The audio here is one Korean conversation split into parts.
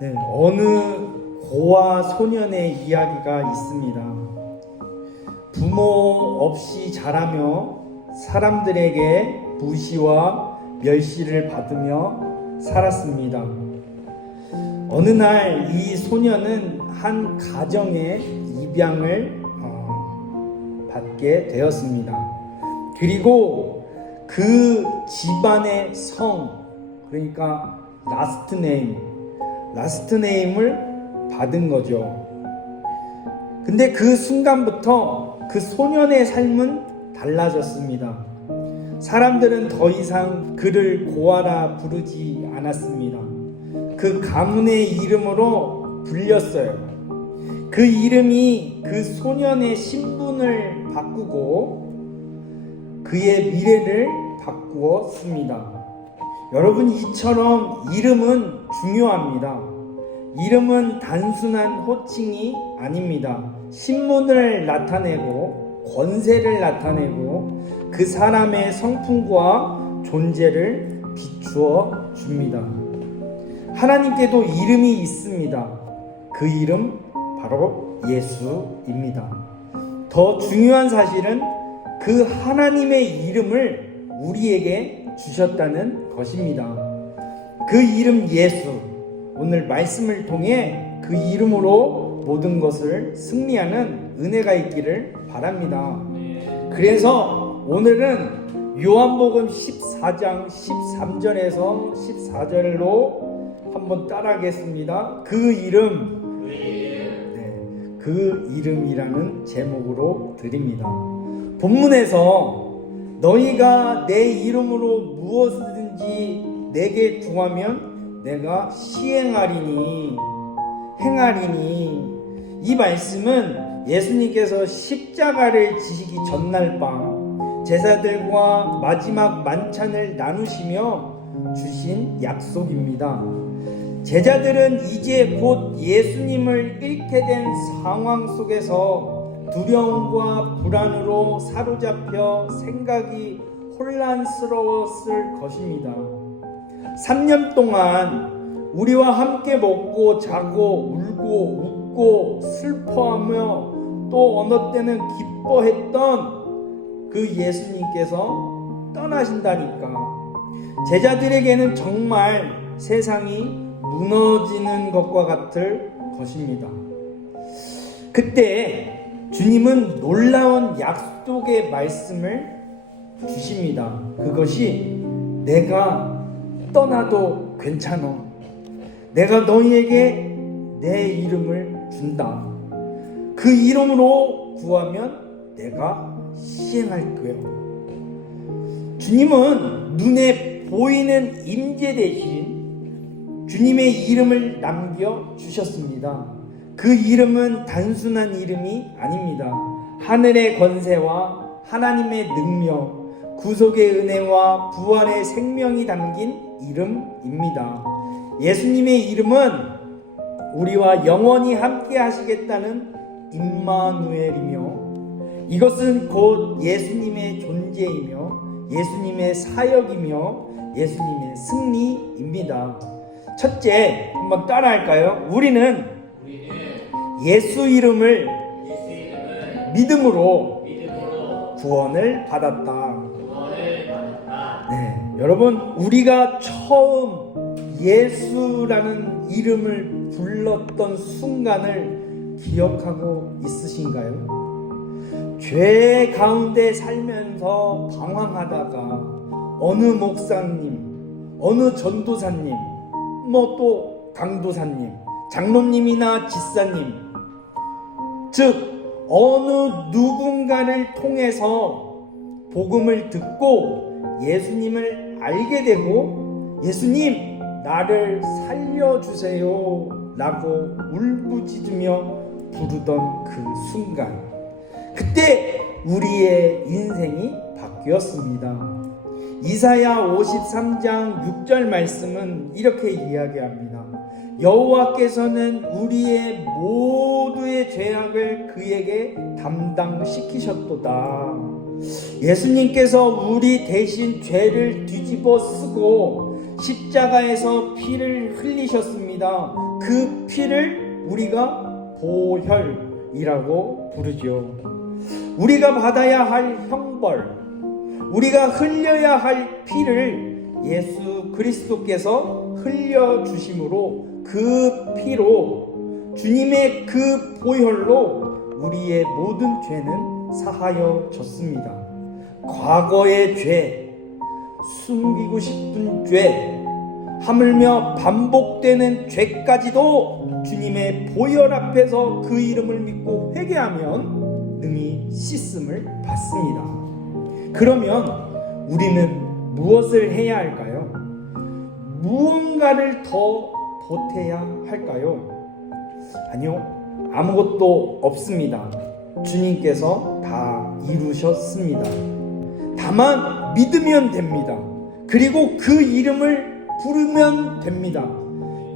네, 어느 고아 소년의 이야기가 있습니다. 부모 없이 자라며 사람들에게 무시와 멸시를 받으며 살았습니다. 어느 날 이 소년은 한 가정의 입양을 받게 되었습니다. 그리고 그 집안의 성, 그러니까 라스트 네임을 받은 거죠. 근데 그 순간부터 그 소년의 삶은 달라졌습니다. 사람들은 더 이상 그를 고아라 부르지 않았습니다. 그 가문의 이름으로 불렸어요. 그 이름이 그 소년의 신분을 바꾸고 그의 미래를 바꾸었습니다. 여러분, 이처럼 이름은 중요합니다. 이름은 단순한 호칭이 아닙니다. 신분을 나타내고 권세를 나타내고 그 사람의 성품과 존재를 비추어 줍니다. 하나님께도 이름이 있습니다. 그 이름 바로 예수입니다. 더 중요한 사실은 그 하나님의 이름을 우리에게 주셨다는 것입니다. 그 이름 예수, 오늘 말씀을 통해 그 이름으로 모든 것을 승리하는 은혜가 있기를 바랍니다. 그래서 오늘은 요한복음 14장 13절에서 14절로 한번 따라하겠습니다. 그 이름이라는 제목으로 드립니다. 본문에서 너희가 내 이름으로 무엇이든지 내게 구하면 내가 행하리니, 이 말씀은 예수님께서 십자가를 지시기 전날 밤 제자들과 마지막 만찬을 나누시며 주신 약속입니다. 제자들은 이제 곧 예수님을 잃게 된 상황 속에서 두려움과 불안으로 사로잡혀 생각이 혼란스러웠을 것입니다. 3년 동안 우리와 함께 먹고 자고 울고 웃고 슬퍼하며 또 어느 때는 기뻐했던 그 예수님께서 떠나신다니까. 제자들에게는 정말 세상이 무너지는 것과 같을 것입니다. 그때 주님은 놀라운 약속의 말씀을 주십니다. 그것이 내가 떠나도 괜찮아. 내가 너희에게 내 이름을 준다. 그 이름으로 구하면 내가 시행할 거예요. 주님은 눈에 보이는 임재 대신 주님의 이름을 남겨주셨습니다. 그 이름은 단순한 이름이 아닙니다. 하늘의 권세와 하나님의 능력, 구속의 은혜와 부활의 생명이 담긴 이름입니다. 예수님의 이름은 우리와 영원히 함께 하시겠다는 임마누엘이며, 이것은 곧 예수님의 존재이며 예수님의 사역이며 예수님의 승리입니다. 첫째, 한번 따라할까요? 우리는 예수 이름을 믿음으로 구원을 받았다. 네, 여러분, 우리가 처음 예수라는 이름을 불렀던 순간을 기억하고 있으신가요? 죄 가운데 살면서 방황하다가 어느 목사님, 어느 전도사님, 또 강도사님, 장로님이나 집사님, 즉 어느 누군가를 통해서 복음을 듣고 예수님을 알게 되고, 예수님 나를 살려주세요 라고 울부짖으며 부르던 그 순간, 그때 우리의 인생이 바뀌었습니다. 이사야 53장 6절 말씀은 이렇게 이야기합니다. 여호와께서는 우리의 모두의 죄악을 그에게 담당시키셨도다. 예수님께서 우리 대신 죄를 뒤집어 쓰고 십자가에서 피를 흘리셨습니다. 그 피를 우리가 보혈이라고 부르죠. 우리가 받아야 할 형벌, 우리가 흘려야 할 피를 예수 그리스도께서 흘려주심으로 그 피로, 주님의 그 보혈로 우리의 모든 죄는 사하여졌습니다. 과거의 죄, 숨기고 싶은 죄, 하물며 반복되는 죄까지도 주님의 보혈 앞에서 그 이름을 믿고 회개하면 능히 씻음을 받습니다. 그러면 우리는 무엇을 해야 할까요? 무언가를 더 보태야 할까요? 아니요, 아무것도 없습니다. 주님께서 다 이루셨습니다. 다만 믿으면 됩니다. 그리고 그 이름을 부르면 됩니다.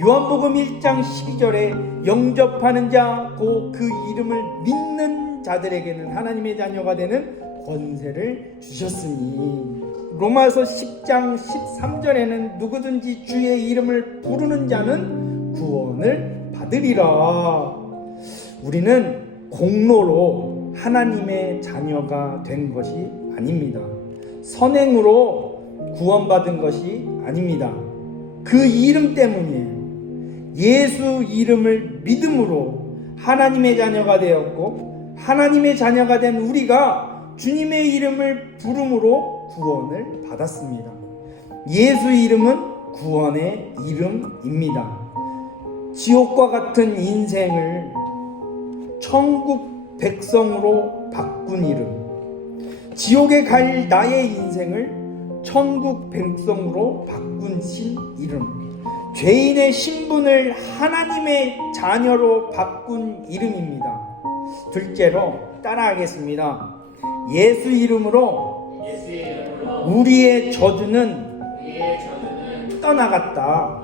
요한복음 1장 12절에 영접하는 자, 그 이름을 믿는 자들에게는 하나님의 자녀가 되는 권세를 주셨으니, 로마서 10장 13절에는 누구든지 주의 이름을 부르는 자는 구원을 받으리라. 우리는 공로로 하나님의 자녀가 된 것이 아닙니다. 선행으로 구원받은 것이 아닙니다. 그 이름 때문이에요. 예수 이름을 믿음으로 하나님의 자녀가 되었고, 하나님의 자녀가 된 우리가 주님의 이름을 부름으로 구원을 받았습니다. 예수 이름은 구원의 이름입니다. 지옥과 같은 인생을 천국 백성으로 바꾼 이름, 지옥에 갈 나의 인생을 천국 백성으로 바꾼 신 이름, 죄인의 신분을 하나님의 자녀로 바꾼 이름입니다. 둘째로 따라하겠습니다. 예수 이름으로 우리의 저주는 떠나갔다.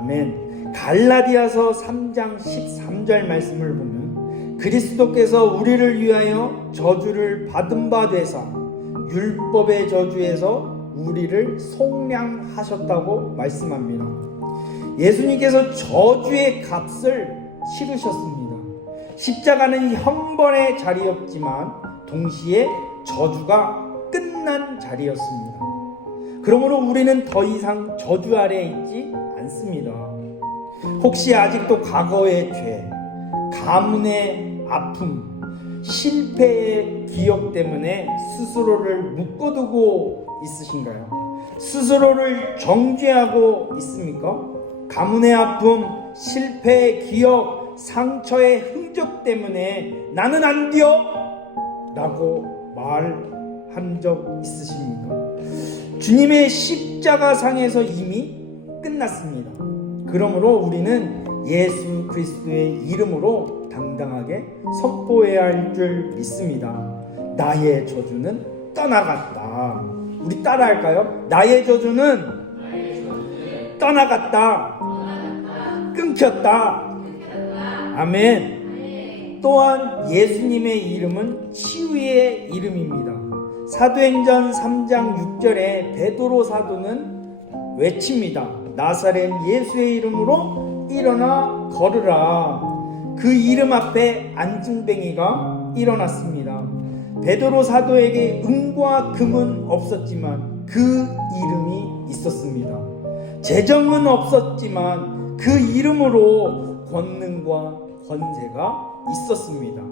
아멘. 갈라디아서 3장 13절 말씀을 보면 그리스도께서 우리를 위하여 저주를 받은 바 되사 율법의 저주에서 우리를 속량하셨다고 말씀합니다. 예수님께서 저주의 값을 치르셨습니다. 십자가는 형벌의 자리였지만 동시에 저주가 끝난 자리였습니다. 그러므로 우리는 더 이상 저주 아래에 있지 않습니다. 혹시 아직도 과거의 죄, 가문의 아픔, 실패의 기억 때문에 스스로를 묶어두고 있으신가요? 스스로를 정죄하고 있습니까? 가문의 아픔, 실패의 기억, 상처의 흔적 때문에 나는 안 돼요! 라고 말한 적 있으십니까? 주님의 십자가상에서 이미 끝났습니다. 그러므로 우리는 예수 그리스도의 이름으로 당당하게 선포해야 할 줄 믿습니다. 나의 저주는 떠나갔다. 우리 따라할까요? 나의 저주는 떠나갔다. 끊겼다. 아멘. 또한 예수님의 이름은 치유의 이름입니다. 사도행전 3장 6절에 베드로 사도는 외칩니다. 나사렛 예수의 이름으로 일어나 걸으라. 그 이름 앞에 안진뱅이가 일어났습니다. 베드로 사도에게 은과 금은 없었지만 그 이름이 있었습니다. 재정은 없었지만 그 이름으로 권능과 권세가 있었습니다.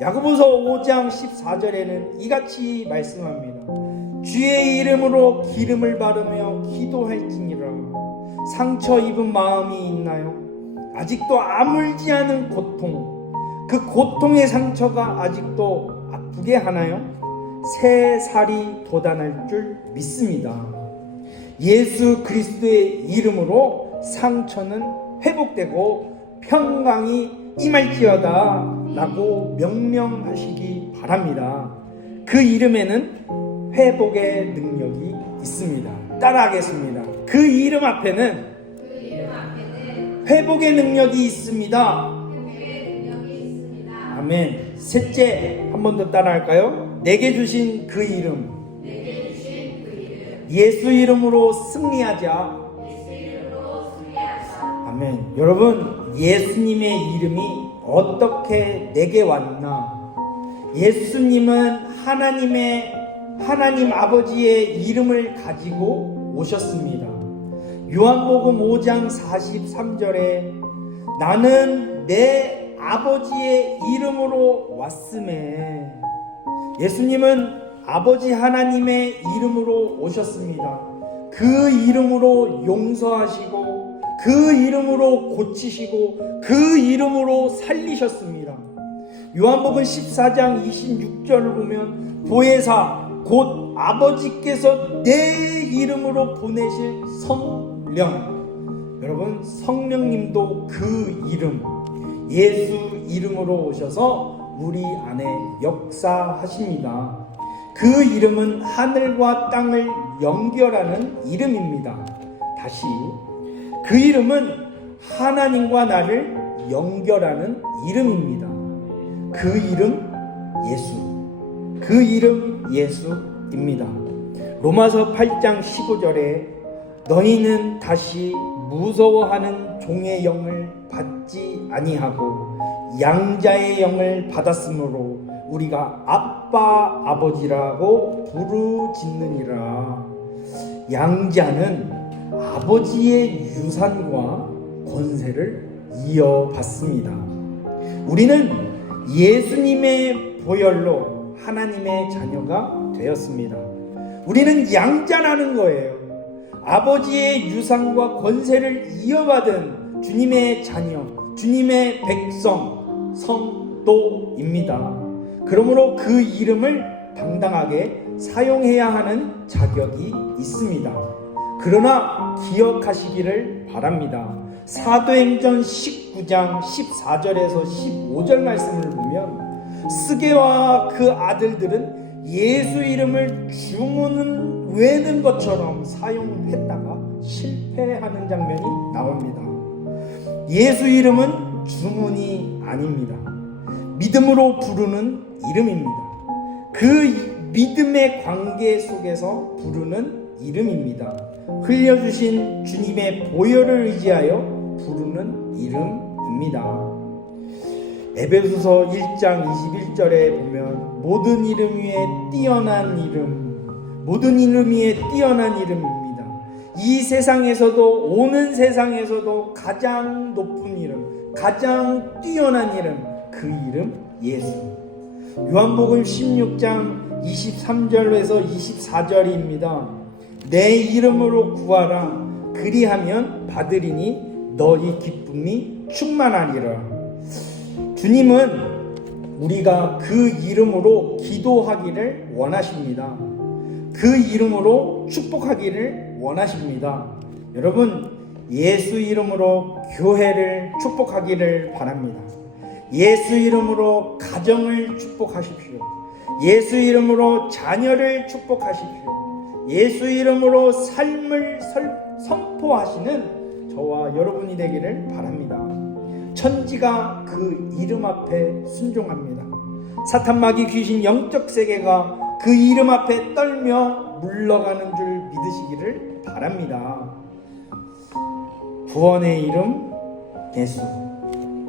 야고보서 5장 14절에는 이같이 말씀합니다. 주의 이름으로 기름을 바르며 기도할지니라. 상처 입은 마음이 있나요? 아직도 아물지 않은 고통, 그 고통의 상처가 아직도 아프게 하나요? 새 살이 돋아날 줄 믿습니다. 예수 그리스도의 이름으로 상처는 회복되고 평강이 임할지어다 라고 명령하시기 바랍니다. 그 이름에는 회복의 능력이 있습니다. 따라하겠습니다. 그 이름 앞에는 회복의 능력이 있습니다. 아멘. 셋째, 한 번 더 따라할까요? 내게 주신 그 이름, 예수 이름으로 승리하자. 아멘. 여러분, 예수님의 이름이 어떻게 내게 왔나? 예수님은 하나님 아버지의 이름을 가지고 오셨습니다. 요한복음 5장 43절에 나는 내 아버지의 이름으로 왔음에, 예수님은 아버지 하나님의 이름으로 오셨습니다. 그 이름으로 용서하시고, 그 이름으로 고치시고, 그 이름으로 살리셨습니다. 요한복음 14장 26절을 보면 보혜사 곧 아버지께서 내 이름으로 보내실 성령, 여러분, 성령님도 그 이름, 예수 이름으로 오셔서 우리 안에 역사하십니다. 그 이름은 하늘과 땅을 연결하는 이름입니다. 다시, 그 이름은 하나님과 나를 연결하는 이름입니다. 그 이름 예수, 그 이름 예수입니다. 로마서 8장 15절에 너희는 다시 무서워하는 종의 영을 받지 아니하고 양자의 영을 받았으므로 우리가 아빠 아버지라고 부르짖느니라. 양자는 아버지의 유산과 권세를 이어받습니다. 우리는 예수님의 보혈로 하나님의 자녀가 되었습니다. 우리는 양자라는 거예요. 아버지의 유산과 권세를 이어받은 주님의 자녀, 주님의 백성, 성도입니다. 그러므로 그 이름을 당당하게 사용해야 하는 자격이 있습니다. 그러나 기억하시기를 바랍니다. 사도행전 19장 14절에서 15절 말씀을 보면 스게와 그 아들들은 예수 이름을 주문 외는 것처럼 사용했다가 실패하는 장면이 나옵니다. 예수 이름은 주문이 아닙니다. 믿음으로 부르는 이름입니다. 그 믿음의 관계 속에서 부르는 이름입니다. 흘려주신 주님의 보혈을 의지하여 부르는 이름입니다. 에베소서 1장 21절에 보면 모든 이름 위에 뛰어난 이름, 모든 이름 위에 뛰어난 이름입니다. 이 세상에서도, 오는 세상에서도 가장 높은 이름, 가장 뛰어난 이름, 그 이름 예수. 요한복음 16장 23절에서 24절입니다. 내 이름으로 구하라. 그리하면 받으리니 너희 기쁨이 충만하리라. 주님은 우리가 그 이름으로 기도하기를 원하십니다. 그 이름으로 축복하기를 원하십니다. 여러분, 예수 이름으로 교회를 축복하기를 바랍니다. 예수 이름으로 가정을 축복하십시오. 예수 이름으로 자녀를 축복하십시오. 예수 이름으로 삶을 선포하시는 저와 여러분이 되기를 바랍니다. 천지가 그 이름 앞에 순종합니다. 사탄, 마귀, 귀신, 영적 세계가 그 이름 앞에 떨며 물러가는 줄 믿으시기를 바랍니다. 구원의 이름 예수,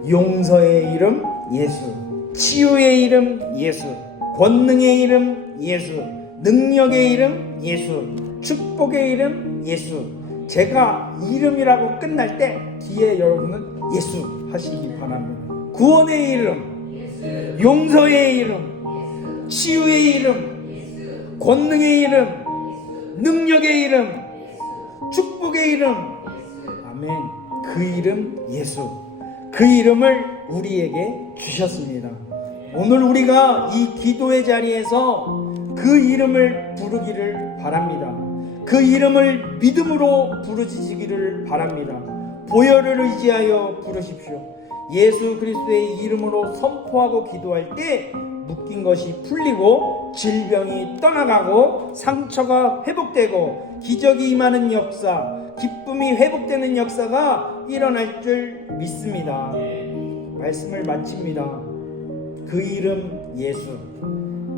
용서의 이름 예수, 치유의 이름 예수, 권능의 이름 예수, 능력의 이름 예수, 축복의 이름 예수. 제가 이름이라고 끝날 때 뒤에 여러분은 예수 하시기 바랍니다. 구원의 이름 예수, 용서의 이름 예수, 치유의 이름 예수, 권능의 이름 예수, 능력의 이름 예수, 축복의 이름 예수. 아멘. 그 이름 예수, 그 이름을 우리에게 주셨습니다. 오늘 우리가 이 기도의 자리에서 그 이름을 부르기를 바랍니다. 그 이름을 믿음으로 부르짖기를 바랍니다. 보혈을 의지하여 부르십시오. 예수 그리스도의 이름으로 선포하고 기도할 때 묶인 것이 풀리고 질병이 떠나가고 상처가 회복되고 기적이 임하는 역사, 기쁨이 회복되는 역사가 일어날 줄 믿습니다. 말씀을 마칩니다. 그 이름 예수,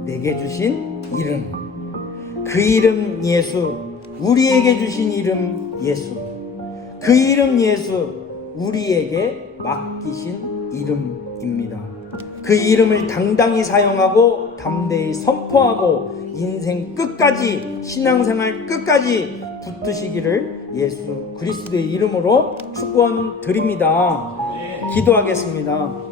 내게 주신 이름, 그 이름 예수, 우리에게 주신 이름 예수, 그 이름 예수, 우리에게 맡기신 이름입니다. 그 이름을 당당히 사용하고 담대히 선포하고 인생 끝까지, 신앙생활 끝까지 붙드시기를 예수 그리스도의 이름으로 축원드립니다. 기도하겠습니다.